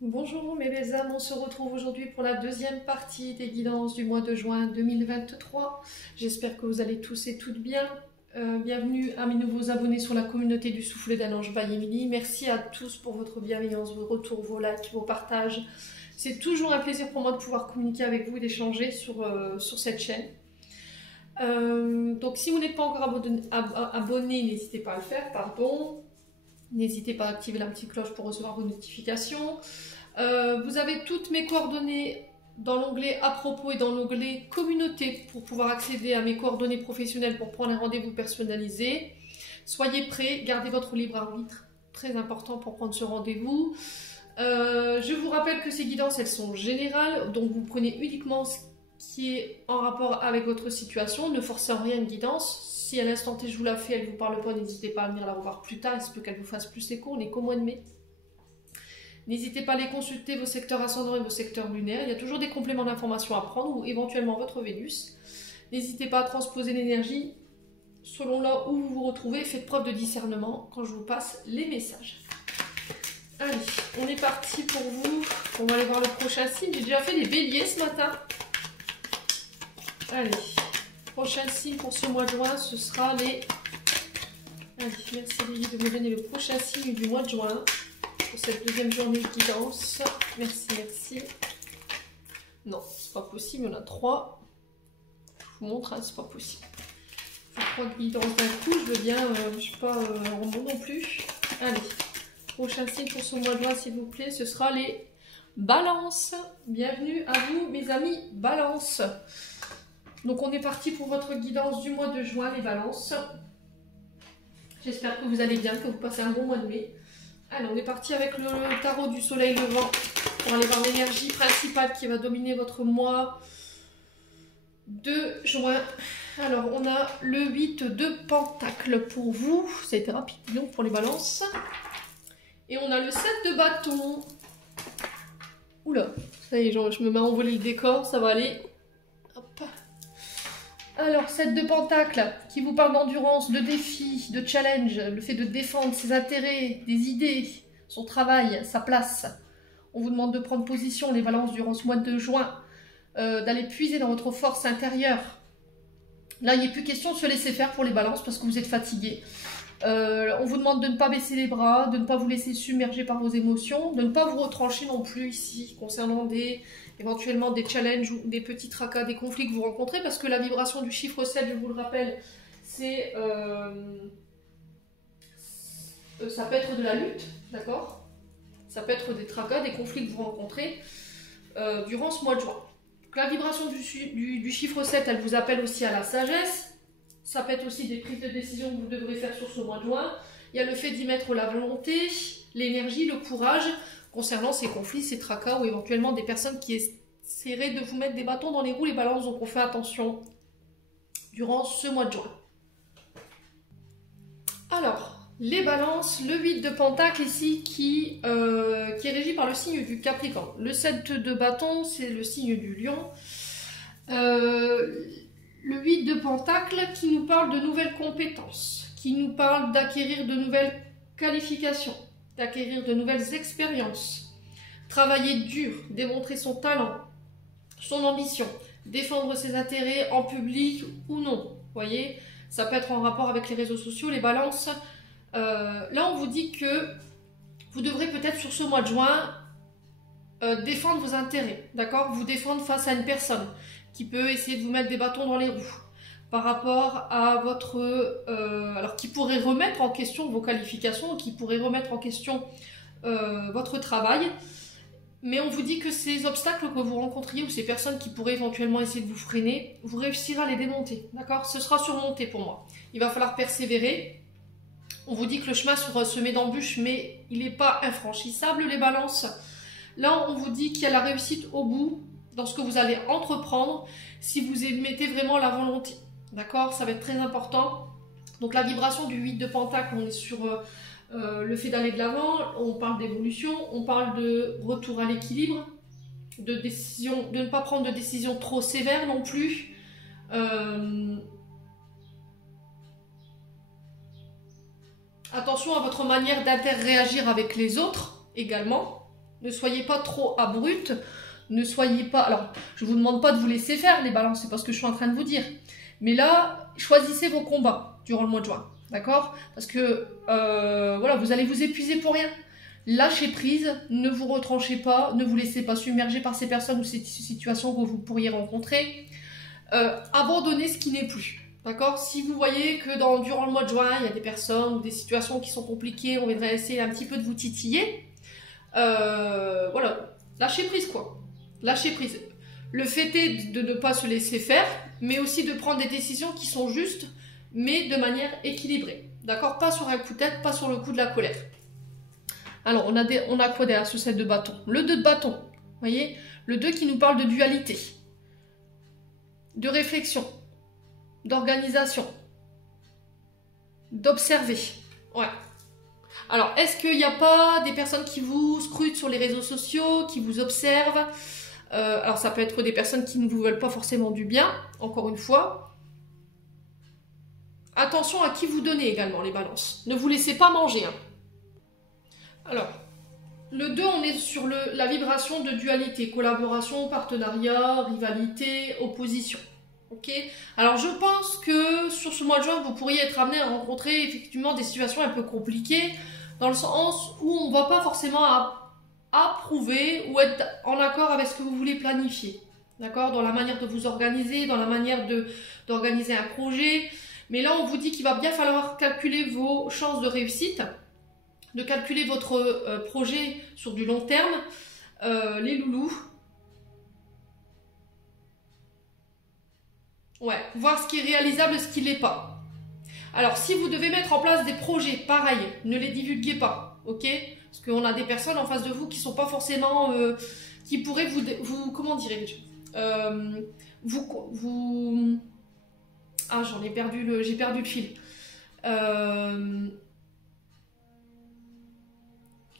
Bonjour mes belles âmes, on se retrouve aujourd'hui pour la deuxième partie des guidances du mois de juin 2023. J'espère que vous allez tous et toutes bien. Bienvenue à mes nouveaux abonnés sur la communauté du Souffle d'un Ange by Emily. Merci à tous pour votre bienveillance, vos retours, vos likes, vos partages. C'est toujours un plaisir pour moi de pouvoir communiquer avec vous et d'échanger sur cette chaîne. Donc si vous n'êtes pas encore abonné, n'hésitez pas à le faire, pardon. N'hésitez pas à activer la petite cloche pour recevoir vos notifications. Vous avez toutes mes coordonnées dans l'onglet à propos et dans l'onglet communauté pour pouvoir accéder à mes coordonnées professionnelles pour prendre un rendez-vous personnalisé. Soyez prêts, gardez votre libre arbitre, très important pour prendre ce rendez-vous. Je vous rappelle que ces guidances, elles sont générales, donc vous prenez uniquement ce qui est en rapport avec votre situation, ne forcez en rien une guidance. Si à l'instant T je vous la fais, elle ne vous parle pas, n'hésitez pas à venir la revoir plus tard, il se peut qu'elle vous fasse plus écho, on n'est qu'au mois de mai. N'hésitez pas à aller consulter vos secteurs ascendants et vos secteurs lunaires, il y a toujours des compléments d'informations à prendre, ou éventuellement votre Vénus. N'hésitez pas à transposer l'énergie selon là où vous vous retrouvez, faites preuve de discernement quand je vous passe les messages. Allez, on est parti pour vous, on va aller voir le prochain signe, j'ai déjà fait les béliers ce matin. Allez. Prochain signe pour ce mois de juin, ce sera les... Allez, merci Lily de me donner le prochain signe du mois de juin pour cette deuxième journée de guidance. Merci, merci. Non, c'est pas possible, il y en a 3. Je vous montre, hein, c'est pas possible. Je crois que guidance d'un coup, je veux bien, je suis pas robot non plus. Allez, prochain signe pour ce mois de juin, s'il vous plaît, ce sera les balances. Bienvenue à vous, mes amis balances. Donc on est parti pour votre guidance du mois de juin, les balances. J'espère que vous allez bien, que vous passez un bon mois de mai. Allez, on est parti avec le tarot du soleil levant pour aller voir l'énergie principale qui va dominer votre mois de juin. Alors, on a le 8 de pentacles pour vous. Ça a été rapide, donc, pour les balances. Et on a le 7 de bâton. Oula, ça y est, je me mets à envoler le décor, ça va aller. Hop. Alors, 7 de pentacles, qui vous parle d'endurance, de défi, de challenge, le fait de défendre ses intérêts, des idées, son travail, sa place. On vous demande de prendre position, les balances, durant ce mois de juin, d'aller puiser dans votre force intérieure. Là, il n'est plus question de se laisser faire pour les balances parce que vous êtes fatigués. On vous demande de ne pas baisser les bras, de ne pas vous laisser submerger par vos émotions, de ne pas vous retrancher non plus ici concernant éventuellement des challenges ou des petits tracas, des conflits que vous rencontrez, parce que la vibration du chiffre 7, je vous le rappelle, c'est ça peut être de la lutte, d'accord? Ça peut être des tracas, des conflits que vous rencontrez durant ce mois de juin. Donc, la vibration du chiffre 7, elle vous appelle aussi à la sagesse. Ça peut être aussi des prises de décision que vous devrez faire sur ce mois de juin. Il y a le fait d'y mettre la volonté, l'énergie, le courage concernant ces conflits, ces tracas ou éventuellement des personnes qui essaieraient de vous mettre des bâtons dans les roues, les balances. Donc on fait attention durant ce mois de juin. Alors, les balances, le 8 de pentacle ici qui est régi par le signe du Capricorne. Le 7 de bâton, c'est le signe du Lion. Le 8 de pentacle qui nous parle de nouvelles compétences, qui nous parle d'acquérir de nouvelles qualifications, d'acquérir de nouvelles expériences, travailler dur, démontrer son talent, son ambition, défendre ses intérêts en public ou non. Vous voyez, ça peut être en rapport avec les réseaux sociaux, les balances. Là, on vous dit que vous devrez peut-être sur ce mois de juin défendre vos intérêts, d'accord? Vous défendre face à une personne qui peut essayer de vous mettre des bâtons dans les roues par rapport à votre... alors, qui pourrait remettre en question vos qualifications, qui pourrait remettre en question votre travail. Mais on vous dit que ces obstacles que vous rencontriez ou ces personnes qui pourraient éventuellement essayer de vous freiner, vous réussirez à les démonter, d'accord? Ce sera surmonté pour moi. Il va falloir persévérer. On vous dit que le chemin sera semé d'embûches, mais il n'est pas infranchissable, les balances. Là, on vous dit qu'il y a la réussite au bout dans ce que vous allez entreprendre si vous y mettez vraiment la volonté. D'accord? Ça va être très important. Donc la vibration du 8 de pentacle, on est sur le fait d'aller de l'avant, on parle d'évolution, on parle de retour à l'équilibre, de ne pas prendre de décisions trop sévères non plus. Attention à votre manière d'interréagir avec les autres également. Ne soyez pas trop abrupte. Ne soyez pas... Alors, je ne vous demande pas de vous laisser faire les balances, c'est pas ce que je suis en train de vous dire. Mais là, choisissez vos combats durant le mois de juin. D'accord? Parce que, voilà, vous allez vous épuiser pour rien. Lâchez prise, ne vous retranchez pas, ne vous laissez pas submerger par ces personnes ou ces situations que vous pourriez rencontrer. Abandonnez ce qui n'est plus. D'accord? Si vous voyez que durant le mois de juin, il y a des personnes ou des situations qui sont compliquées, on viendrait essayer un petit peu de vous titiller. Voilà, lâchez prise quoi. Lâchez prise. Le fait est de ne pas se laisser faire, mais aussi de prendre des décisions qui sont justes, mais de manière équilibrée. D'accord? Pas sur un coup de tête, pas sur le coup de la colère. Alors, on a quoi derrière ce set de bâtons? Le 2 de bâtons, vous voyez? Le 2 qui nous parle de dualité, de réflexion, d'organisation, d'observer. Ouais. Alors, est-ce qu'il n'y a pas des personnes qui vous scrutent sur les réseaux sociaux, qui vous observent? Alors, ça peut être des personnes qui ne vous veulent pas forcément du bien, encore une fois. Attention à qui vous donnez également les balances. Ne vous laissez pas manger. Hein. Alors, le 2, on est sur la vibration de dualité, collaboration, partenariat, rivalité, opposition. Ok. Alors, je pense que sur ce mois de juin, vous pourriez être amené à rencontrer effectivement des situations un peu compliquées, dans le sens où on ne va pas forcément approuver ou être en accord avec ce que vous voulez planifier. D'accord? Dans la manière de vous organiser, dans la manière d'organiser un projet. Mais là, on vous dit qu'il va bien falloir calculer vos chances de réussite, de calculer votre projet sur du long terme. Les loulous. Ouais, voir ce qui est réalisable, ce qui ne l'est pas. Alors, si vous devez mettre en place des projets, pareil, ne les divulguez pas, ok? Parce qu'on a des personnes en face de vous qui sont pas forcément... qui pourraient vous comment dirais-je Ah, j'ai perdu le fil.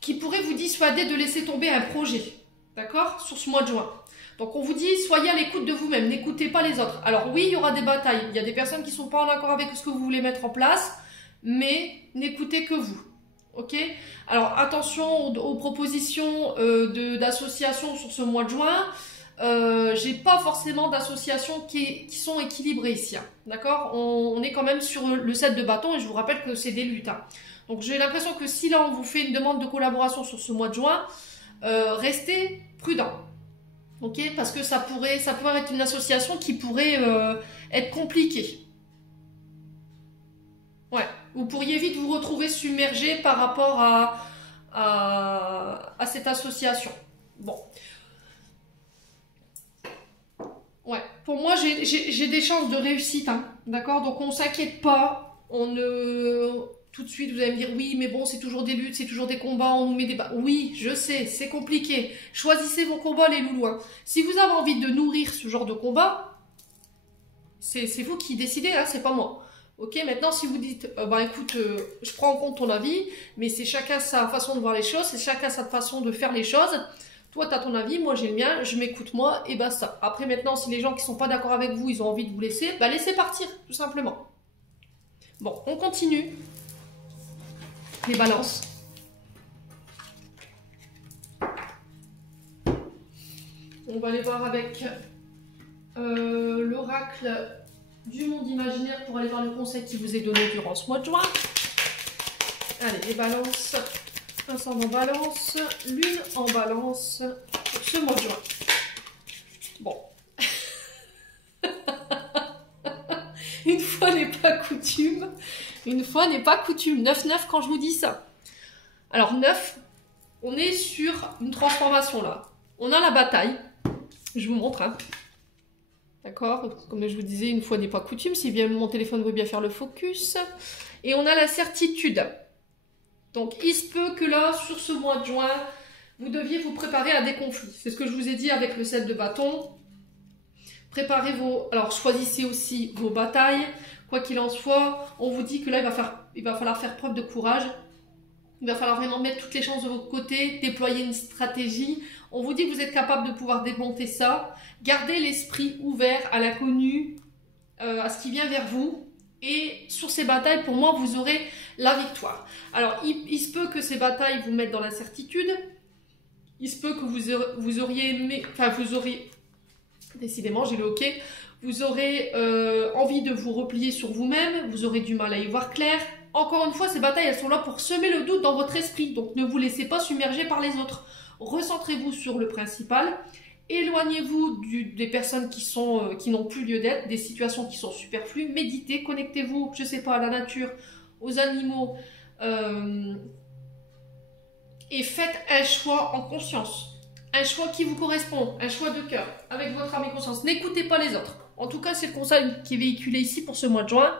Qui pourrait vous dissuader de laisser tomber un projet, d'accord? Sur ce mois de juin. Donc on vous dit, soyez à l'écoute de vous-même, n'écoutez pas les autres. Alors oui, il y aura des batailles, il y a des personnes qui ne sont pas en accord avec ce que vous voulez mettre en place, mais n'écoutez que vous. Ok? Alors attention aux propositions d'associations sur ce mois de juin. J'ai pas forcément d'associations qui sont équilibrées ici. Hein, d'accord? On est quand même sur le set de bâtons et je vous rappelle que c'est des luttes. Hein. Donc j'ai l'impression que si là on vous fait une demande de collaboration sur ce mois de juin, restez prudent. Ok? Parce que ça pourrait être une association qui pourrait être compliquée. Ouais. Vous pourriez vite vous retrouver submergé par rapport à cette association. Bon. Ouais. Pour moi, j'ai des chances de réussite. Hein. D'accord? Donc, on ne s'inquiète pas. Tout de suite, vous allez me dire, oui, mais bon, c'est toujours des luttes, c'est toujours des combats, on nous met des... Oui, je sais, c'est compliqué. Choisissez vos combats, les loulous. Hein. Si vous avez envie de nourrir ce genre de combat, c'est vous qui décidez, hein, c'est pas moi. Ok, maintenant si vous dites, écoute, je prends en compte ton avis, mais c'est chacun sa façon de voir les choses, c'est chacun sa façon de faire les choses. Toi, tu as ton avis, moi j'ai le mien, je m'écoute moi, et basta. Après maintenant, si les gens qui sont pas d'accord avec vous, ils ont envie de vous laisser, laissez partir, tout simplement. Bon, on continue. Les balances. On va aller voir avec l'oracle du monde imaginaire pour aller voir le conseil qui vous est donné durant ce mois de juin. Allez, les balances. Ascendant balance, lune en balance pour ce mois de juin. Bon. Une fois n'est pas coutume. Une fois n'est pas coutume. 9-9 quand je vous dis ça. Alors 9, on est sur une transformation là. On a la bataille. Je vous montre. Hein. D'accord? Comme je vous disais, une fois n'est pas coutume. Si bien mon téléphone veut bien faire le focus. Et on a la certitude. Donc, il se peut que là, sur ce mois de juin, vous deviez vous préparer à des conflits. C'est ce que je vous ai dit avec le set de bâtons. Préparez alors choisissez aussi vos batailles. Quoi qu'il en soit, on vous dit que là, il va falloir faire preuve de courage. Il va falloir vraiment mettre toutes les chances de votre côté, déployer une stratégie. On vous dit que vous êtes capable de pouvoir démonter ça. Gardez l'esprit ouvert à l'inconnu, à ce qui vient vers vous. Et sur ces batailles, pour moi, vous aurez la victoire. Alors, il se peut que ces batailles vous mettent dans l'incertitude. Il se peut que vous auriez aimé, enfin vous auriez, décidément j'ai le ok, vous aurez envie de vous replier sur vous-même, vous aurez du mal à y voir clair. Encore une fois, ces batailles, elles sont là pour semer le doute dans votre esprit, donc ne vous laissez pas submerger par les autres. Recentrez-vous sur le principal, éloignez-vous des personnes qui n'ont plus lieu d'être, des situations qui sont superflues, méditez, connectez-vous, je sais pas, à la nature, aux animaux, et faites un choix en conscience. Un choix qui vous correspond, un choix de cœur, avec votre âme et conscience. N'écoutez pas les autres. En tout cas, c'est le conseil qui est véhiculé ici pour ce mois de juin.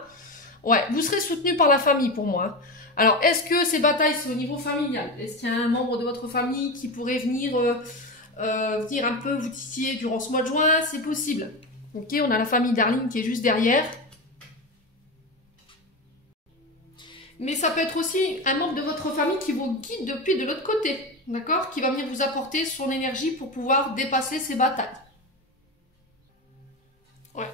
Ouais, vous serez soutenu par la famille pour moi. Alors, est-ce que ces batailles, c'est au niveau familial? Est-ce qu'il y a un membre de votre famille qui pourrait venir un peu vous titiller durant ce mois de juin? C'est possible. Ok, on a la famille d'Arline qui est juste derrière. Mais ça peut être aussi un membre de votre famille qui vous guide depuis de l'autre côté, d'accord? Qui va venir vous apporter son énergie pour pouvoir dépasser ces batailles. Ouais.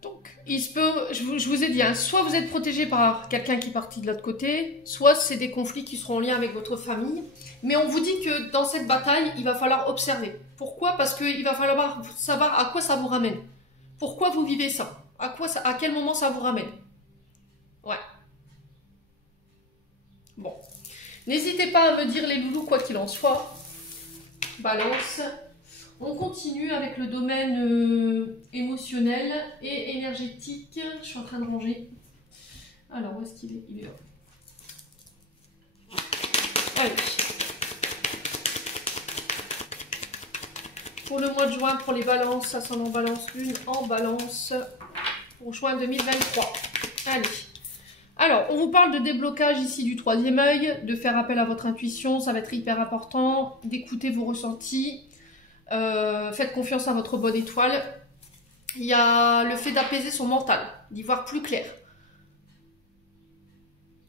Donc, il se peut, je vous ai dit, hein, soit vous êtes protégé par quelqu'un qui est parti de l'autre côté, soit c'est des conflits qui seront en lien avec votre famille. Mais on vous dit que dans cette bataille, il va falloir observer. Pourquoi? Parce qu'il va falloir savoir à quoi ça vous ramène. Pourquoi vous vivez ça? À quel moment ça vous ramène? Ouais. Bon, n'hésitez pas à me dire les loulous quoi qu'il en soit. Balance. On continue avec le domaine émotionnel et énergétique. Je suis en train de ranger. Alors, où est-ce qu'il est? Il est là. Allez. Pour le mois de juin, pour les balances, ascendant balance, lune en balance, pour juin 2023. Allez. Alors, on vous parle de déblocage ici du troisième œil, de faire appel à votre intuition, ça va être hyper important, d'écouter vos ressentis, faites confiance à votre bonne étoile. Il y a le fait d'apaiser son mental, d'y voir plus clair.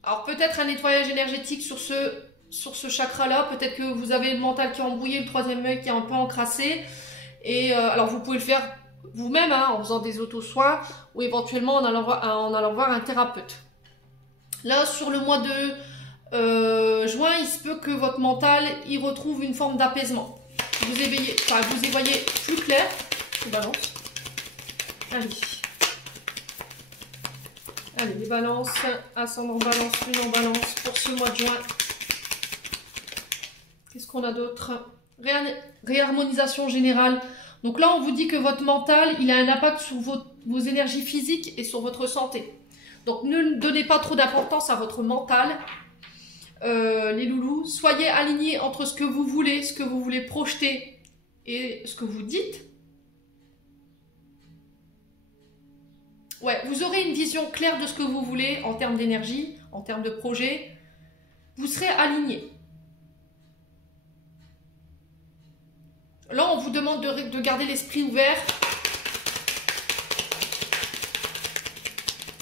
Alors peut-être un nettoyage énergétique sur ce chakra-là, peut-être que vous avez le mental qui est embrouillé, le troisième œil qui est un peu encrassé, et alors vous pouvez le faire vous-même, hein, en faisant des auto-soins, ou éventuellement en allant voir un thérapeute. Là, sur le mois de juin, il se peut que votre mental y retrouve une forme d'apaisement. Vous y voyez plus clair. Je balance. Allez. Allez, les balances. Ascendant balance, lune en balance pour ce mois de juin. Qu'est-ce qu'on a d'autre? Réharmonisation générale. Donc là, on vous dit que votre mental, il a un impact sur vos énergies physiques et sur votre santé. Donc, ne donnez pas trop d'importance à votre mental, les loulous. Soyez alignés entre ce que vous voulez projeter et ce que vous dites. Ouais, vous aurez une vision claire de ce que vous voulez en termes d'énergie, en termes de projet. Vous serez alignés. Là, on vous demande de garder l'esprit ouvert.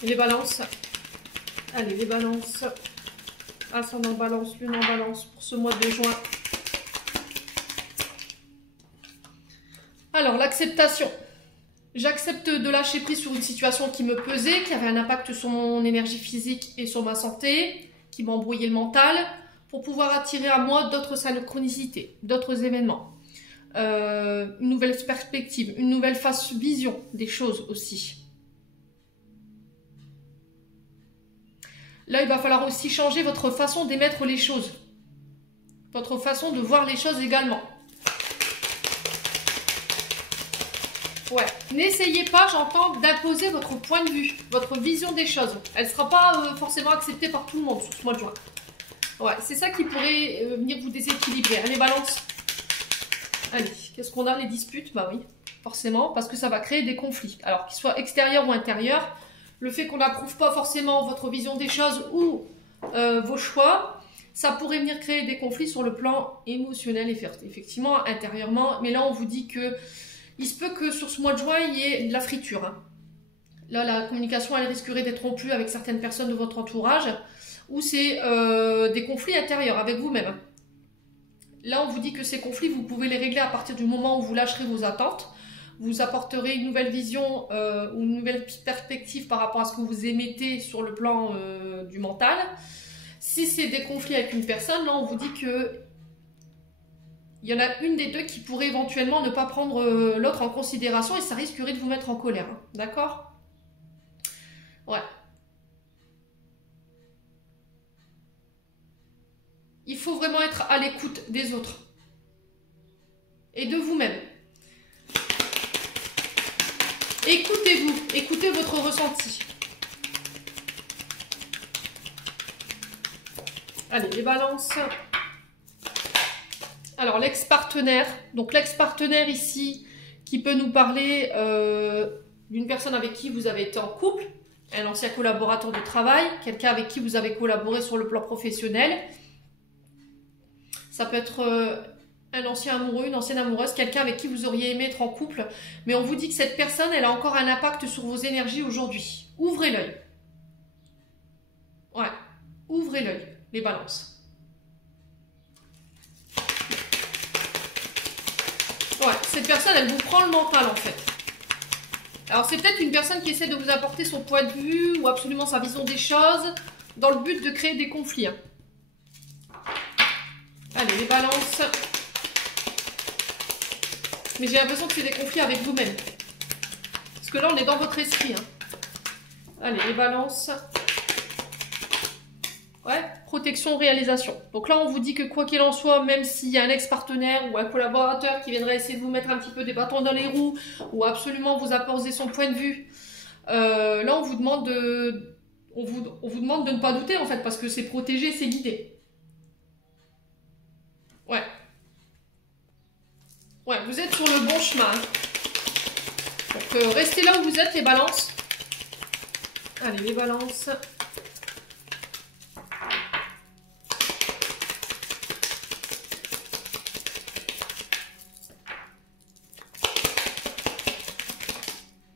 Les balances. Allez, les balances. Ascendant balance, lune en balance pour ce mois de juin. Alors, l'acceptation. J'accepte de lâcher prise sur une situation qui me pesait, qui avait un impact sur mon énergie physique et sur ma santé, qui m'embrouillait le mental, pour pouvoir attirer à moi d'autres synchronicités, d'autres événements. Une nouvelle perspective, une nouvelle vision des choses aussi. Là, il va falloir aussi changer votre façon d'émettre les choses. Votre façon de voir les choses également. Ouais. N'essayez pas, j'entends, d'imposer votre point de vue, votre vision des choses. Elle ne sera pas forcément acceptée par tout le monde sur ce mois de juin. Ouais, c'est ça qui pourrait venir vous déséquilibrer. Allez, balance. Allez, qu'est-ce qu'on a? Les disputes? Bah oui, forcément, parce que ça va créer des conflits. Alors, qu'ils soient extérieurs ou intérieurs, le fait qu'on n'approuve pas forcément votre vision des choses ou vos choix, ça pourrait venir créer des conflits sur le plan émotionnel, effectivement, intérieurement. Mais là, on vous dit que il se peut que sur ce mois de juin, il y ait de la friture. Hein. Là, la communication, elle risquerait d'être rompue avec certaines personnes de votre entourage, ou c'est des conflits intérieurs avec vous-même. Là, on vous dit que ces conflits, vous pouvez les régler à partir du moment où vous lâcherez vos attentes. Vous apporterez une nouvelle vision ou une nouvelle perspective par rapport à ce que vous émettez sur le plan du mental. Si c'est des conflits avec une personne, là, on vous dit que il y en a une des deux qui pourrait éventuellement ne pas prendre l'autre en considération et ça risquerait de vous mettre en colère. Hein. D'accord? Ouais. Il faut vraiment être à l'écoute des autres et de vous-même. Écoutez-vous, écoutez votre ressenti. Allez, les balances. Alors, l'ex-partenaire. Donc, l'ex-partenaire ici, qui peut nous parler d'une personne avec qui vous avez été en couple, un ancien collaborateur de travail, quelqu'un avec qui vous avez collaboré sur le plan professionnel. Ça peut être un ancien amoureux, une ancienne amoureuse, quelqu'un avec qui vous auriez aimé être en couple. Mais on vous dit que cette personne, elle a encore un impact sur vos énergies aujourd'hui. Ouvrez l'œil. Ouais, ouvrez l'œil, les balances. Ouais, cette personne, elle vous prend le mental en fait. Alors c'est peut-être une personne qui essaie de vous apporter son point de vue ou absolument sa vision des choses dans le but de créer des conflits. Hein. Allez, les balances. Mais j'ai l'impression que c'est des conflits avec vous-même. Parce que là, on est dans votre esprit. Hein. Allez, les balances. Ouais, protection, réalisation. Donc là, on vous dit que quoi qu'il en soit, même s'il y a un ex-partenaire ou un collaborateur qui viendrait essayer de vous mettre un petit peu des bâtons dans les roues ou absolument vous apposer son point de vue, là, on vous demande de... On vous demande de ne pas douter, en fait, parce que c'est protégé, c'est guidé. Ouais. Ouais, vous êtes sur le bon chemin. Donc, restez là où vous êtes, les balances. Allez, les balances.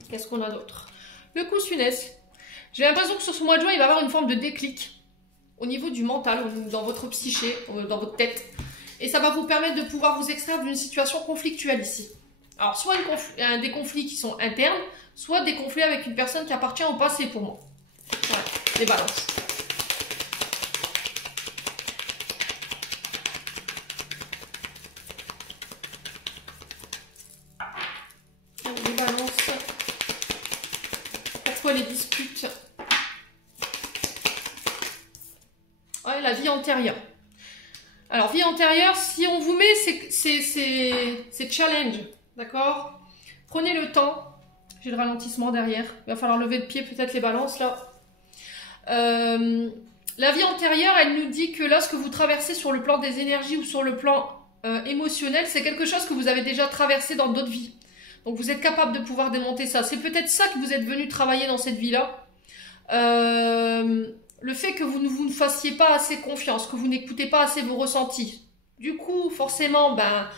Qu'est-ce qu'on a d'autre? Le coup funeste. J'ai l'impression que sur ce mois de juin, il va y avoir une forme de déclic au niveau du mental, dans votre psyché, dans votre tête. Et ça va vous permettre de pouvoir vous extraire d'une situation conflictuelle ici. Alors, soit des conflits qui sont internes, soit des conflits avec une personne qui appartient au passé pour moi. Voilà, les balances. Les balances. Pourquoi les disputes? Ouais, la vie antérieure. Alors, vie antérieure, si on vous met, c'est challenge, d'accord? Prenez le temps. J'ai le ralentissement derrière. Il va falloir lever le pied, peut-être les balances, là. La vie antérieure, elle nous dit que là, ce que vous traversez sur le plan des énergies ou sur le plan émotionnel, c'est quelque chose que vous avez déjà traversé dans d'autres vies. Donc, vous êtes capable de pouvoir démonter ça. C'est peut-être ça que vous êtes venu travailler dans cette vie-là. Le fait que vous ne fassiez pas assez confiance, que vous n'écoutez pas assez vos ressentis. Du coup, forcément, ben,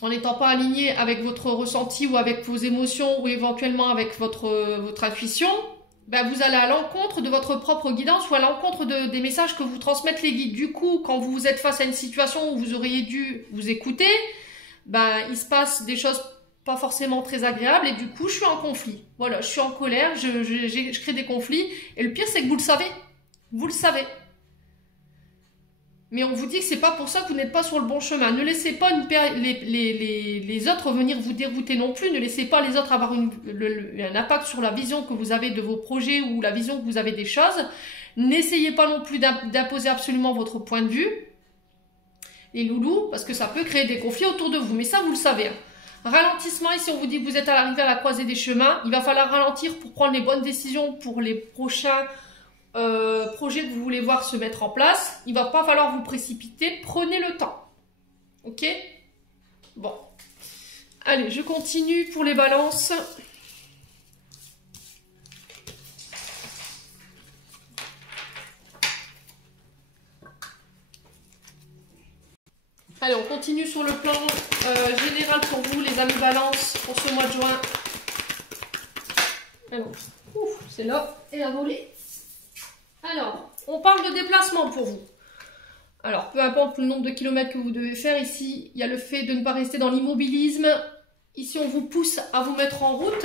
en n'étant pas aligné avec votre ressenti ou avec vos émotions ou éventuellement avec votre intuition, ben, vous allez à l'encontre de votre propre guidance ou à l'encontre des messages que vous transmettent les guides. Du coup, quand vous êtes face à une situation où vous auriez dû vous écouter, ben, il se passe des choses pas forcément très agréable et du coup je suis en conflit. Voilà, je suis en colère, je crée des conflits et le pire c'est que vous le savez. Vous le savez. Mais on vous dit que c'est pas pour ça que vous n'êtes pas sur le bon chemin. Ne laissez pas les autres venir vous dérouter non plus. Ne laissez pas les autres avoir un impact sur la vision que vous avez de vos projets ou la vision que vous avez des choses. N'essayez pas non plus d'imposer absolument votre point de vue. Les loulous, parce que ça peut créer des conflits autour de vous. Mais ça, vous le savez. Ralentissement, ici on vous dit que vous êtes à l'arrivée à la croisée des chemins. Il va falloir ralentir pour prendre les bonnes décisions pour les prochains projets que vous voulez voir se mettre en place. Il ne va pas falloir vous précipiter. Prenez le temps. Ok? Bon. Allez, je continue pour les balances. Allez, on continue sur le plan général pour vous, les amis balance, pour ce mois de juin. Alors, c'est là, et la volée. Alors, on parle de déplacement pour vous. Alors, peu importe le nombre de kilomètres que vous devez faire, ici, il y a le fait de ne pas rester dans l'immobilisme. Ici, on vous pousse à vous mettre en route.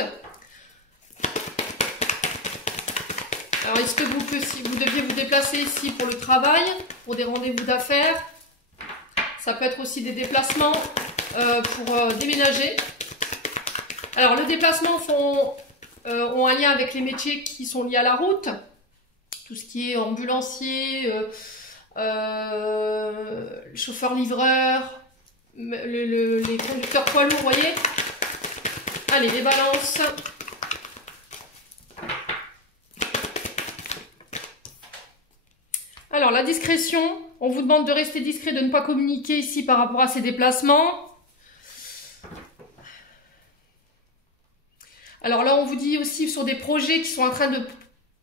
Alors, il se peut que si vous deviez vous déplacer ici pour le travail, pour des rendez-vous d'affaires, Ça peut être aussi des déplacements pour déménager. Alors, le déplacement ont un lien avec les métiers qui sont liés à la route. Tout ce qui est ambulancier, chauffeur-livreur, les conducteurs poids lourds, vous voyez. Allez, les balances. Alors, la discrétion, on vous demande de rester discret, de ne pas communiquer ici par rapport à ces déplacements. Alors là, on vous dit aussi sur des projets qui sont en train de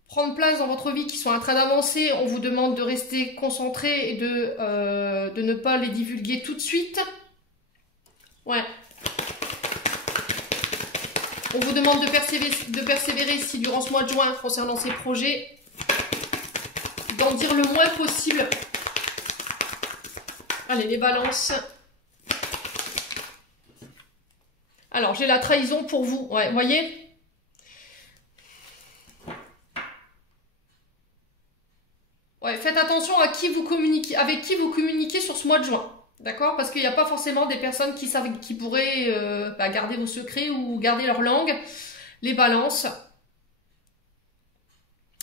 prendre place dans votre vie, qui sont en train d'avancer, on vous demande de rester concentré et de ne pas les divulguer tout de suite. Ouais. On vous demande de persévérer ici durant ce mois de juin concernant ces projets. D'en dire le moins possible. Allez, les balances. Alors, j'ai la trahison pour vous. Ouais, vous voyez? Ouais, faites attention à qui vous communiquez, avec qui vous communiquez sur ce mois de juin. D'accord? Parce qu'il n'y a pas forcément des personnes qui pourraient garder vos secrets ou garder leur langue. Les balances.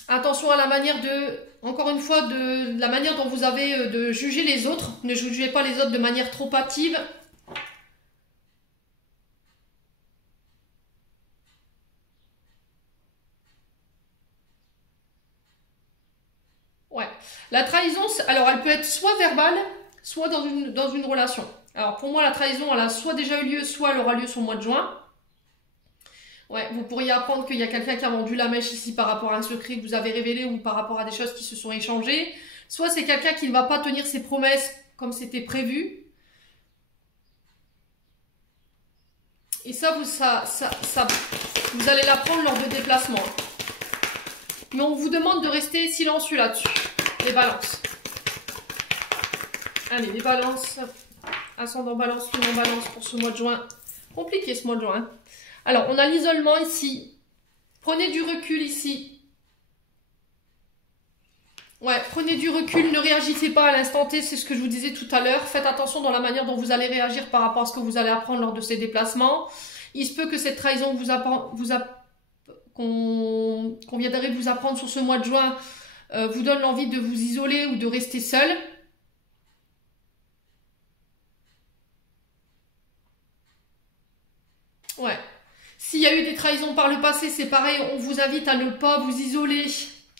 Attention à la manière encore une fois, de la manière dont vous avez de juger les autres. Ne jugez pas les autres de manière trop hâtive. Ouais. La trahison, alors elle peut être soit verbale, soit dans une relation. Alors pour moi, la trahison, elle a soit déjà eu lieu, soit elle aura lieu sur le mois de juin. Ouais, vous pourriez apprendre qu'il y a quelqu'un qui a vendu la mèche ici par rapport à un secret que vous avez révélé ou par rapport à des choses qui se sont échangées. Soit c'est quelqu'un qui ne va pas tenir ses promesses comme c'était prévu. Et ça, vous allez l'apprendre lors de déplacements. Mais on vous demande de rester silencieux là-dessus. Les balances. Allez, les balances. Ascendant balance, lumière balance pour ce mois de juin. Compliqué ce mois de juin. Alors, on a l'isolement ici. Prenez du recul ici. Ouais, prenez du recul, ne réagissez pas à l'instant T, c'est ce que je vous disais tout à l'heure. Faites attention dans la manière dont vous allez réagir par rapport à ce que vous allez apprendre lors de ces déplacements. Il se peut que cette trahison qu'on viendrait vous apprendre sur ce mois de juin vous donne l'envie de vous isoler ou de rester seul. Ouais. S'il y a eu des trahisons par le passé, c'est pareil, on vous invite à ne pas vous isoler.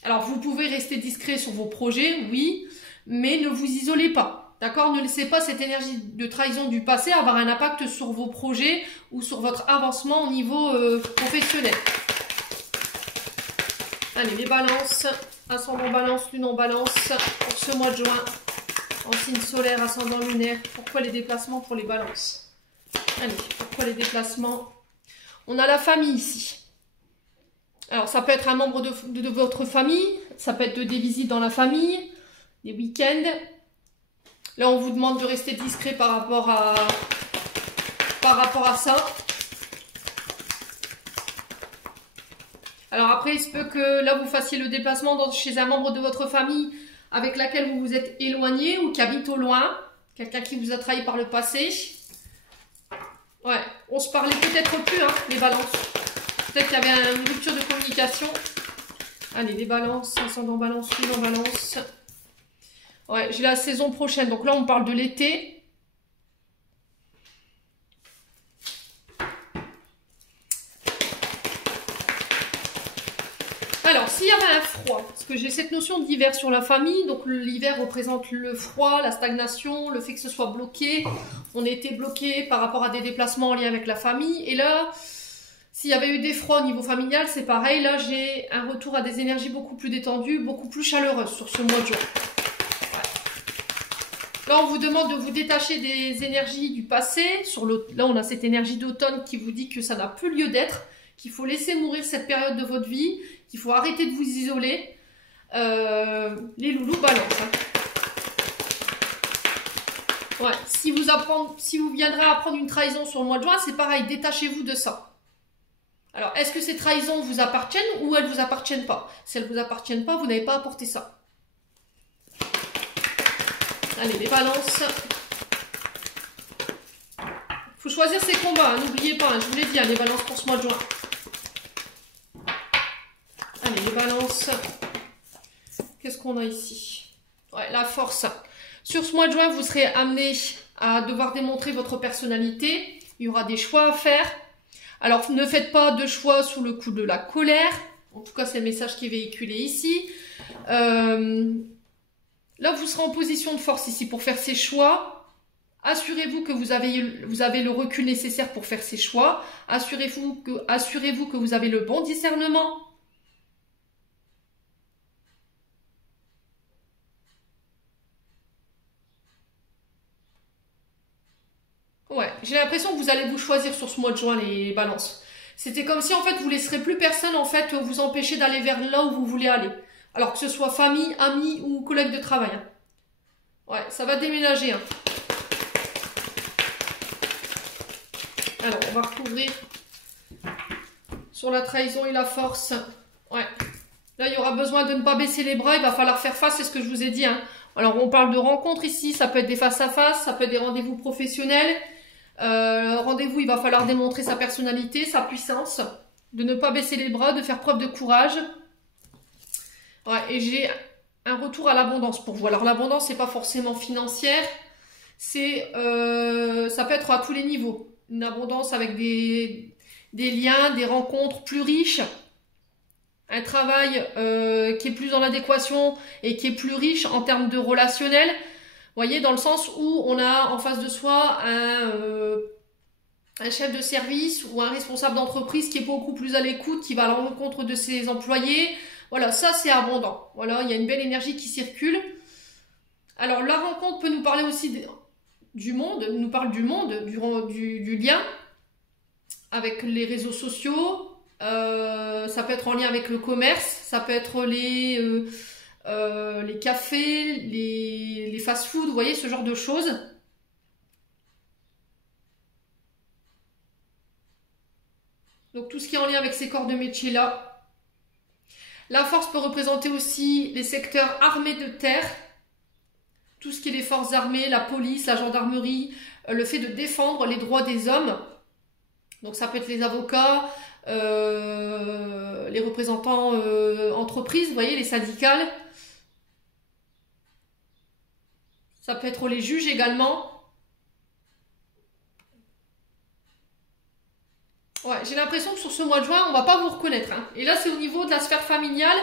Alors, vous pouvez rester discret sur vos projets, oui, mais ne vous isolez pas. D'accord? Ne laissez pas cette énergie de trahison du passé avoir un impact sur vos projets ou sur votre avancement au niveau professionnel. Allez, les balances. Ascendant balance, lune en balance pour ce mois de juin. En signe solaire, ascendant lunaire. Pourquoi les déplacements pour les balances? Allez, pourquoi les déplacements? On a la famille ici. Alors, ça peut être un membre de votre famille. Ça peut être des visites dans la famille. Des week-ends. Là, on vous demande de rester discret par rapport à ça. Alors après, il se peut que là, vous fassiez le déplacement chez un membre de votre famille avec laquelle vous vous êtes éloigné ou qui habite au loin. Quelqu'un qui vous a trahi par le passé. Ouais, on se parlait peut-être plus, hein, les balances. Peut-être qu'il y avait une rupture de communication. Allez, les balances, ascendant balance, lune en balance. Ouais, j'ai la saison prochaine. Donc là, on parle de l'été. Alors, s'il y avait un froid, parce que j'ai cette notion d'hiver sur la famille, donc l'hiver représente le froid, la stagnation, le fait que ce soit bloqué. On était bloqué par rapport à des déplacements en lien avec la famille. Et là, s'il y avait eu des froids au niveau familial, c'est pareil. Là, j'ai un retour à des énergies beaucoup plus détendues, beaucoup plus chaleureuses sur ce mois de juin. Là, on vous demande de vous détacher des énergies du passé. Là, on a cette énergie d'automne qui vous dit que ça n'a plus lieu d'être, qu'il faut laisser mourir cette période de votre vie, qu'il faut arrêter de vous isoler. Les loulous balancent. Hein. Ouais. Si vous viendrez apprendre une trahison sur le mois de juin, c'est pareil, détachez-vous de ça. Alors, est-ce que ces trahisons vous appartiennent ou elles ne vous appartiennent pas? Si elles ne vous appartiennent pas, vous n'avez pas apporté ça. Allez, les balances. faut choisir ses combats, hein, n'oubliez pas, hein, je vous l'ai dit, hein, les balances pour ce mois de juin. Allez, les balances. Qu'est-ce qu'on a ici? Ouais, la force. Sur ce mois de juin, vous serez amené à devoir démontrer votre personnalité. Il y aura des choix à faire. Alors, ne faites pas de choix sous le coup de la colère. En tout cas, c'est le message qui est véhiculé ici. Là, vous serez en position de force ici pour faire ces choix. Assurez-vous que vous avez le recul nécessaire pour faire ces choix. Assurez-vous que vous avez le bon discernement. Ouais, j'ai l'impression que vous allez vous choisir sur ce mois de juin, les balances. C'était comme si, en fait, vous laisserez plus personne, en fait, vous empêcher d'aller vers là où vous voulez aller. Alors que ce soit famille, amis ou collègues de travail. Hein. Ouais, ça va déménager. Hein. Alors, on va recouvrir sur la trahison et la force. Ouais. Là, il y aura besoin de ne pas baisser les bras. Il va falloir faire face, c'est ce que je vous ai dit. Hein. Alors, on parle de rencontres ici. Ça peut être des face-à-face, ça peut être des rendez-vous professionnels. Rendez-vous, il va falloir démontrer sa personnalité, sa puissance, de ne pas baisser les bras, de faire preuve de courage. Ouais, et j'ai un retour à l'abondance pour vous. Alors l'abondance, c'est pas forcément financière, c'est ça peut être à tous les niveaux. Une abondance avec des liens, des rencontres plus riches, un travail qui est plus en adéquation et qui est plus riche en termes de relationnel. Vous voyez, dans le sens où on a en face de soi un chef de service ou un responsable d'entreprise qui est beaucoup plus à l'écoute, qui va à la rencontre de ses employés. Voilà, ça c'est abondant. Voilà, il y a une belle énergie qui circule. Alors la rencontre peut nous parler aussi du monde, nous parle du monde, du lien avec les réseaux sociaux. Ça peut être en lien avec le commerce, ça peut être les cafés, les fast-food, vous voyez, ce genre de choses. Donc tout ce qui est en lien avec ces corps de métier là. La force peut représenter aussi les secteurs armés de terre. Tout ce qui est les forces armées, la police, la gendarmerie, le fait de défendre les droits des hommes. Donc ça peut être les avocats, les représentants entreprises, vous voyez, les syndicales. Ça peut être les juges également. Ouais, j'ai l'impression que sur ce mois de juin, on va pas vous reconnaître. Hein. Et là, c'est au niveau de la sphère familiale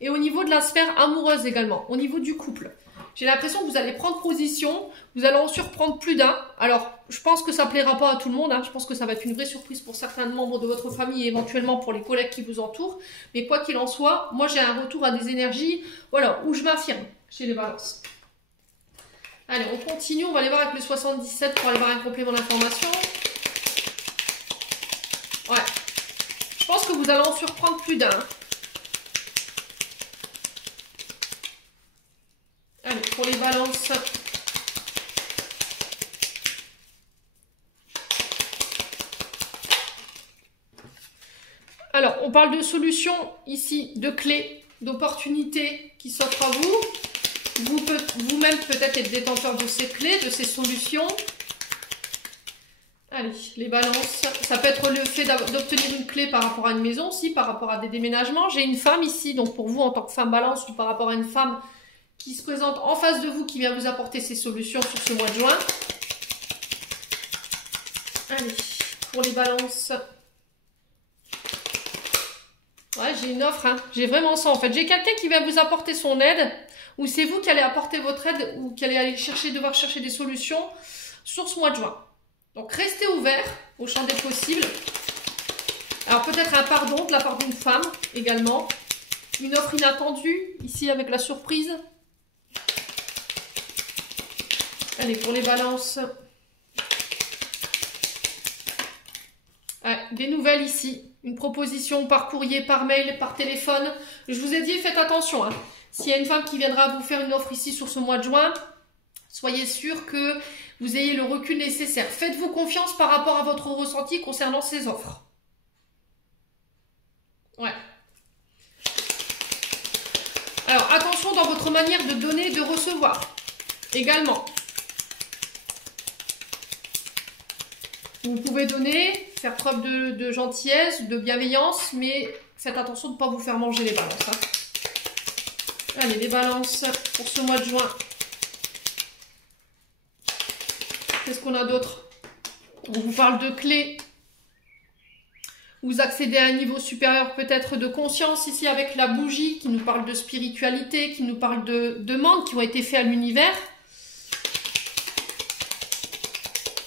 et au niveau de la sphère amoureuse également, au niveau du couple. J'ai l'impression que vous allez prendre position, vous allez en surprendre plus d'un. Alors, je pense que ça plaira pas à tout le monde. Hein. Je pense que ça va être une vraie surprise pour certains membres de votre famille et éventuellement pour les collègues qui vous entourent. Mais quoi qu'il en soit, moi, j'ai un retour à des énergies, voilà, où je m'affirme chez les balances. Allez, on continue, on va aller voir avec le 77 pour aller voir un complément d'information. Ouais, je pense que vous allez en surprendre plus d'un. Allez, pour les balances. Alors, on parle de solutions ici, de clés, d'opportunités qui s'offrent à vous. Vous-même peut-être être détenteur de ces clés, de ces solutions. Allez, les balances. Ça peut être le fait d'obtenir une clé par rapport à une maison aussi, par rapport à des déménagements. J'ai une femme ici, donc pour vous en tant que femme balance ou par rapport à une femme qui se présente en face de vous, qui vient vous apporter ces solutions sur ce mois de juin. Allez, pour les balances. Ouais, j'ai une offre, hein. J'ai vraiment ça en fait. J'ai quelqu'un qui vient vous apporter son aide, ou c'est vous qui allez apporter votre aide, ou qui allez aller devoir chercher des solutions sur ce mois de juin. Donc restez ouvert au champ des possibles. Alors peut-être un pardon de la part d'une femme également. Une offre inattendue, ici avec la surprise. Allez, pour les balances. Ouais, des nouvelles ici. Une proposition par courrier, par mail, par téléphone. Je vous ai dit, faites attention. Hein. S'il y a une femme qui viendra vous faire une offre ici sur ce mois de juin, soyez sûr que vous ayez le recul nécessaire. Faites-vous confiance par rapport à votre ressenti concernant ces offres. Ouais. Alors, attention dans votre manière de donner et de recevoir. Également. Vous pouvez donner, faire preuve de gentillesse, de bienveillance, mais faites attention de ne pas vous faire manger les balances. Hein. Allez, les balances pour ce mois de juin. Qu'est-ce qu'on a d'autre? On vous parle de clés. Vous accédez à un niveau supérieur peut-être de conscience ici avec la bougie qui nous parle de spiritualité, qui nous parle de demandes qui ont été faites à l'univers.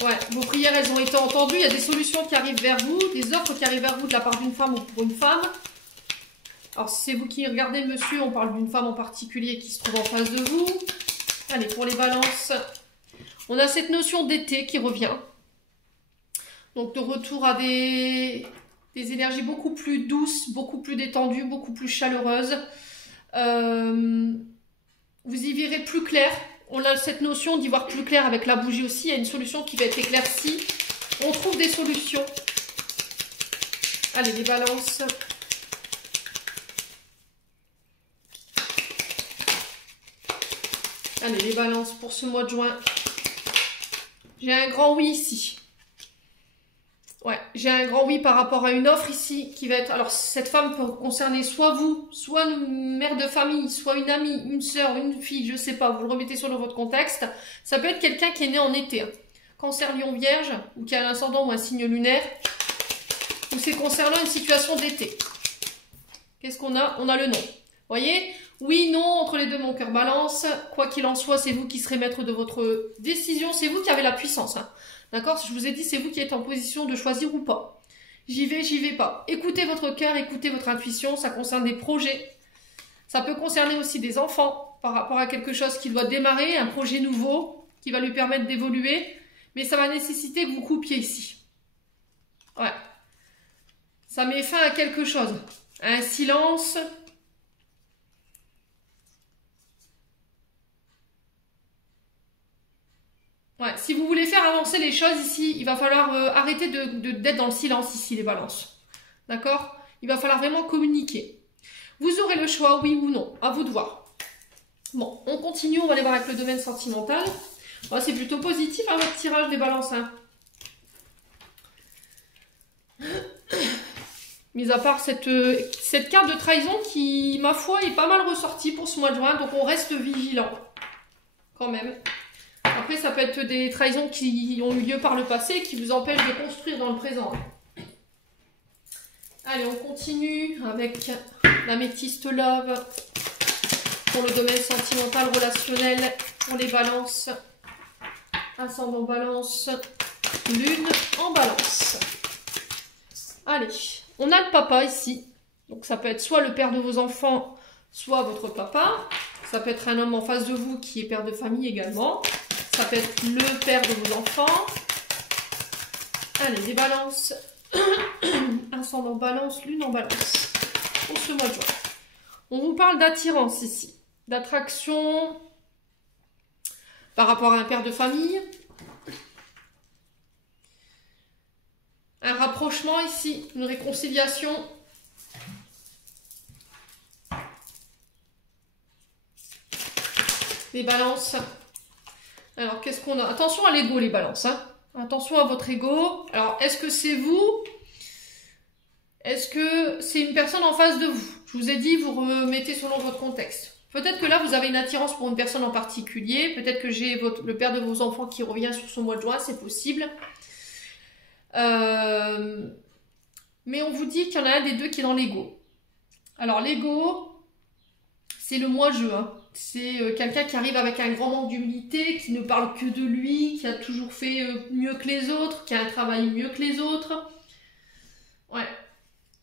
Ouais, vos prières, elles ont été entendues. Il y a des solutions qui arrivent vers vous, des offres qui arrivent vers vous de la part d'une femme ou pour une femme. Alors, si c'est vous qui regardez, monsieur, on parle d'une femme en particulier qui se trouve en face de vous. Allez, pour les balances, on a cette notion d'été qui revient. Donc, de retour à des énergies beaucoup plus douces, beaucoup plus détendues, beaucoup plus chaleureuses. Vous y verrez plus clair. On a cette notion d'y voir plus clair avec la bougie aussi. Il y a une solution qui va être éclaircie. On trouve des solutions. Allez, les balances. Allez, les balances pour ce mois de juin. J'ai un grand oui ici. Ouais, j'ai un grand oui par rapport à une offre ici qui va être... Alors, cette femme peut concerner soit vous, soit une mère de famille, soit une amie, une sœur, une fille, je sais pas. Vous le remettez sur votre contexte. Ça peut être quelqu'un qui est né en été. Hein. Cancer, lion, vierge, ou qui a un ascendant ou un signe lunaire. Ou c'est concernant une situation d'été. Qu'est-ce qu'on a? On a le non. Voyez? Oui, non, entre les deux, mon cœur balance. Quoi qu'il en soit, c'est vous qui serez maître de votre décision. C'est vous qui avez la puissance. Hein. D'accord? Je vous ai dit, c'est vous qui êtes en position de choisir ou pas. J'y vais pas. Écoutez votre cœur, écoutez votre intuition. Ça concerne des projets. Ça peut concerner aussi des enfants par rapport à quelque chose qui doit démarrer, un projet nouveau qui va lui permettre d'évoluer. Mais ça va nécessiter que vous coupiez ici. Ouais. Ça met fin à quelque chose. À un silence. Ouais, si vous voulez faire avancer les choses ici, il va falloir arrêter d'être dans le silence ici, les balances. D'accord? Il va falloir vraiment communiquer. Vous aurez le choix, oui ou non. À vous de voir. Bon, on continue. On va aller voir avec le domaine sentimental. Bon, c'est plutôt positif, hein, votre tirage des balances. Hein. Mis à part cette carte de trahison qui, ma foi, est pas mal ressortie pour ce mois de juin. Donc, on reste vigilant. Quand même. Après, ça peut être des trahisons qui ont eu lieu par le passé et qui vous empêchent de construire dans le présent. Allez, on continue avec l'améthyste love pour le domaine sentimental, relationnel, pour les balances. Ascendant balance, lune en balance. Allez, on a le papa ici. Donc ça peut être soit le père de vos enfants, soit votre papa. Ça peut être un homme en face de vous qui est père de famille également. Ça peut être le père de vos enfants. Allez, les balances. Ascendant balance, lune en balance. Pour ce mois de juin. On vous parle d'attirance ici. D'attraction par rapport à un père de famille. Un rapprochement ici. Une réconciliation. Les balances. Alors, qu'est-ce qu'on a? Attention à l'ego, les balances. Hein. Attention à votre ego. Alors, est-ce que c'est vous? Est-ce que c'est une personne en face de vous? Je vous ai dit, vous remettez selon votre contexte. Peut-être que là, vous avez une attirance pour une personne en particulier. Peut-être que j'ai le père de vos enfants qui revient sur ce mois de juin. C'est possible. Mais on vous dit qu'il y en a un des deux qui est dans l'ego. Alors, l'ego, c'est le moi-je. Hein. C'est quelqu'un qui arrive avec un grand manque d'humilité, qui ne parle que de lui, qui a toujours fait mieux que les autres, qui a un travail mieux que les autres. Ouais.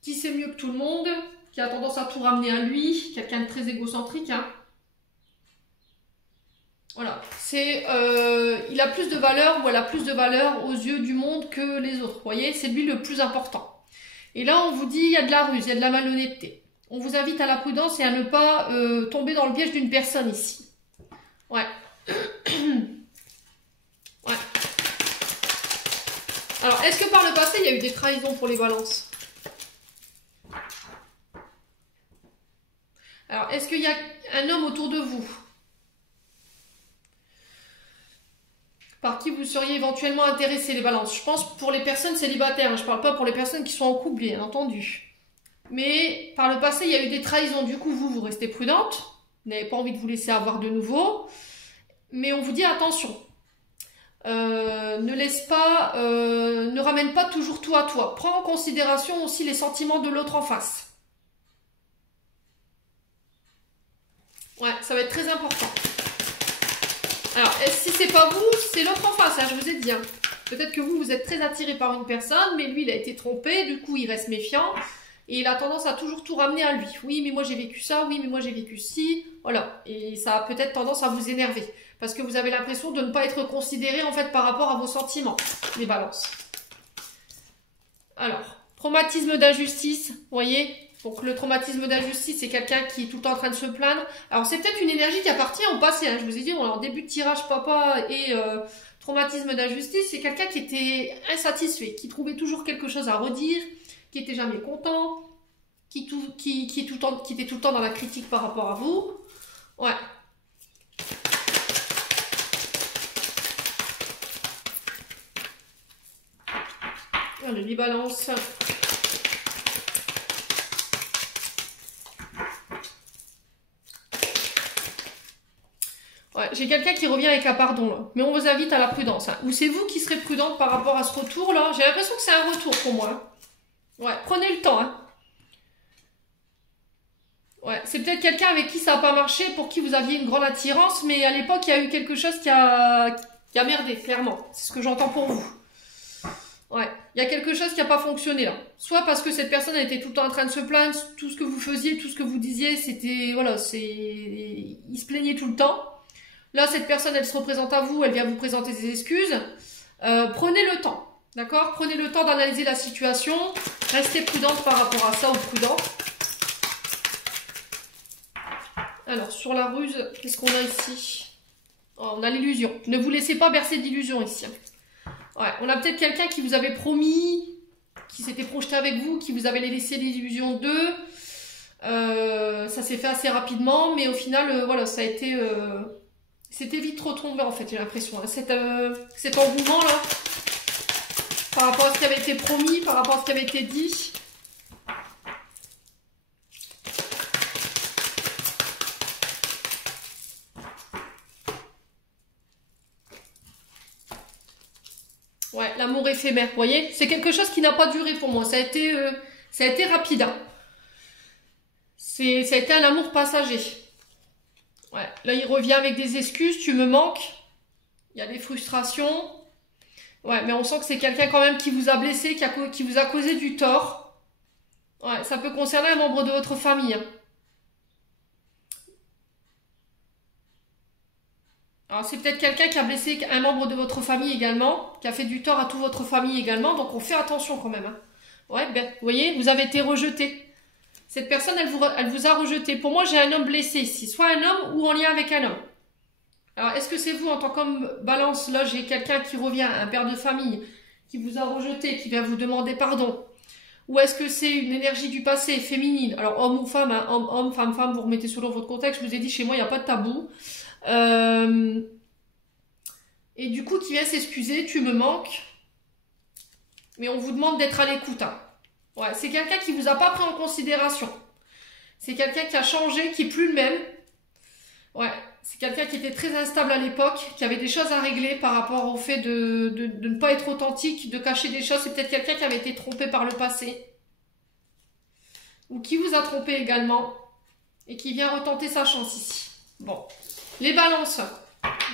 Qui sait mieux que tout le monde, qui a tendance à tout ramener à lui, quelqu'un de très égocentrique. Hein. Voilà. Il a plus de valeur ou elle a plus de valeur aux yeux du monde que les autres. Vous voyez, c'est lui le plus important. Et là, on vous dit, il y a de la ruse, il y a de la malhonnêteté. On vous invite à la prudence et à ne pas tomber dans le piège d'une personne ici. Ouais. Ouais. Alors, est-ce que par le passé, il y a eu des trahisons pour les balances? Alors, est-ce qu'il y a un homme autour de vous? par qui vous seriez éventuellement intéressé, les balances. Je pense pour les personnes célibataires, hein, je ne parle pas pour les personnes qui sont en couple, bien entendu. Mais par le passé, il y a eu des trahisons, du coup, vous restez prudente. Vous n'avez pas envie de vous laisser avoir de nouveau. Mais on vous dit attention. Ne ramène pas toujours tout à toi. Prends en considération aussi les sentiments de l'autre en face. Ouais, ça va être très important. Alors, si c'est pas vous, c'est l'autre en face, hein, je vous ai dit. Hein. Peut-être que vous êtes très attiré par une personne, mais lui, il a été trompé, du coup, il reste méfiant. Et il a tendance à toujours tout ramener à lui. Oui, mais moi j'ai vécu ça, oui, mais moi j'ai vécu ci. Voilà. Et ça a peut-être tendance à vous énerver. Parce que vous avez l'impression de ne pas être considéré en fait par rapport à vos sentiments, les balances. Alors, traumatisme d'injustice, vous voyez. Donc le traumatisme d'injustice, c'est quelqu'un qui est tout le temps en train de se plaindre. Alors c'est peut-être une énergie qui appartient au passé. Hein. Je vous ai dit, on est en début de tirage papa et traumatisme d'injustice, c'est quelqu'un qui était insatisfait, qui trouvait toujours quelque chose à redire, qui était jamais content, qui était tout le temps dans la critique par rapport à vous. Ouais. Allez, les balances. Ouais, j'ai quelqu'un qui revient avec un pardon, là. Mais on vous invite à la prudence. Hein. Ou c'est vous qui serez prudente par rapport à ce retour-là. J'ai l'impression que c'est un retour pour moi. Hein. Ouais, prenez le temps. Hein. Ouais, c'est peut-être quelqu'un avec qui ça n'a pas marché, pour qui vous aviez une grande attirance, mais à l'époque, il y a eu quelque chose qui a merdé, clairement. C'est ce que j'entends pour vous. Ouais, il y a quelque chose qui n'a pas fonctionné là. Soit parce que cette personne était tout le temps en train de se plaindre, tout ce que vous faisiez, tout ce que vous disiez, c'était, voilà, il se plaignait tout le temps. Là, cette personne, elle se représente à vous, elle vient vous présenter des excuses. Prenez le temps, d'accord? Prenez le temps d'analyser la situation. Restez prudente par rapport à ça, ou prudent. Alors, sur la ruse, qu'est-ce qu'on a ici? Oh, on a l'illusion. Ne vous laissez pas bercer d'illusion ici. Ouais, on a peut-être quelqu'un qui vous avait promis, qui s'était projeté avec vous, qui vous avait laissé des illusions d'eux. Ça s'est fait assez rapidement, mais au final, voilà, ça a été... C'était vite retombé en fait, j'ai l'impression. Hein. Cet engouement là, par rapport à ce qui avait été promis, par rapport à ce qui avait été dit. Ouais, l'amour éphémère, vous voyez. C'est quelque chose qui n'a pas duré pour moi. Ça a été rapide. Hein. Ça a été un amour passager. Ouais, là, il revient avec des excuses. Tu me manques. Il y a des frustrations. Ouais, mais on sent que c'est quelqu'un quand même qui vous a blessé, qui vous a causé du tort. Ouais, ça peut concerner un membre de votre famille. Hein. Alors, c'est peut-être quelqu'un qui a blessé un membre de votre famille également, qui a fait du tort à toute votre famille également, donc on fait attention quand même. Hein. Ouais, ben, vous voyez, vous avez été rejeté. Cette personne, elle vous a rejeté. Pour moi, j'ai un homme blessé ici, soit un homme ou en lien avec un homme. Alors, est-ce que c'est vous, en tant qu'homme balance, là, j'ai quelqu'un qui revient, un père de famille, qui vous a rejeté, qui vient vous demander pardon? Ou est-ce que c'est une énergie du passé, féminine? Alors, homme ou femme, hein, homme, femme, vous remettez selon votre contexte. Je vous ai dit, chez moi, il n'y a pas de tabou. Et du coup, qui vient s'excuser, tu me manques. Mais on vous demande d'être à l'écoute. Hein. Ouais, c'est quelqu'un qui vous a pas pris en considération. C'est quelqu'un qui a changé, qui est plus le même. Ouais, c'est quelqu'un qui était très instable à l'époque, qui avait des choses à régler par rapport au fait de ne pas être authentique, de cacher des choses. C'est peut-être quelqu'un qui avait été trompé par le passé. Ou qui vous a trompé également. Et qui vient retenter sa chance ici. Bon. Les balances,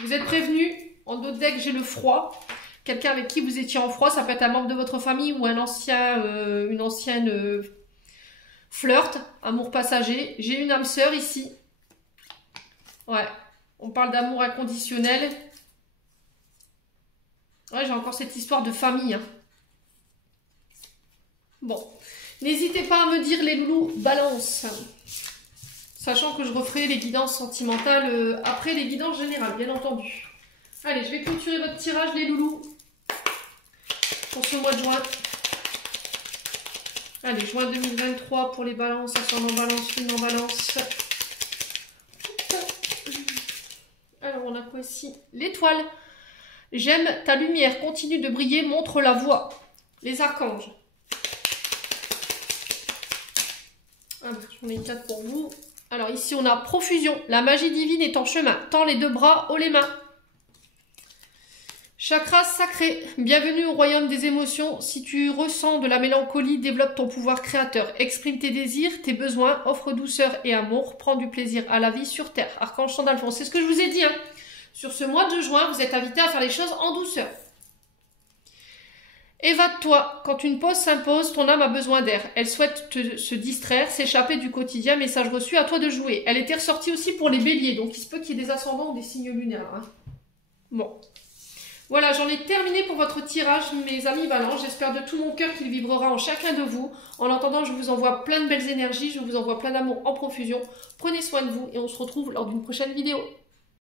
vous êtes prévenus. En d'autres decks, j'ai le froid. Quelqu'un avec qui vous étiez en froid, ça peut être un membre de votre famille ou une ancienne flirt, amour passager. J'ai une âme sœur ici. Ouais, on parle d'amour inconditionnel. Ouais, j'ai encore cette histoire de famille. Hein. Bon, n'hésitez pas à me dire les loulous, balance. Sachant que je referai les guidances sentimentales après les guidances générales, bien entendu. Allez, je vais clôturer votre tirage, les loulous, pour ce mois de juin. Allez, juin 2023 pour les balances, ascendant balance, lune en balance. Alors, on a quoi ici? L'étoile. J'aime ta lumière, continue de briller, montre la voie. Les archanges. J'en ai 4 pour vous. Alors ici on a profusion, la magie divine est en chemin. Tends les 2 bras, haut les mains. Chakra sacré, bienvenue au royaume des émotions. Si tu ressens de la mélancolie, développe ton pouvoir créateur. Exprime tes désirs, tes besoins, offre douceur et amour. Prends du plaisir à la vie sur terre. Archange Sandalphon, c'est ce que je vous ai dit. Sur ce mois de juin, vous êtes invité à faire les choses en douceur. Évade-toi. Quand une pause s'impose, ton âme a besoin d'air. Elle souhaite se distraire, s'échapper du quotidien. Message reçu, à toi de jouer. Elle était ressortie aussi pour les béliers, donc il se peut qu'il y ait des ascendants ou des signes lunaires. Bon. Voilà, j'en ai terminé pour votre tirage, mes amis Balance. J'espère de tout mon cœur qu'il vibrera en chacun de vous. En attendant, je vous envoie plein de belles énergies, je vous envoie plein d'amour en profusion. Prenez soin de vous et on se retrouve lors d'une prochaine vidéo.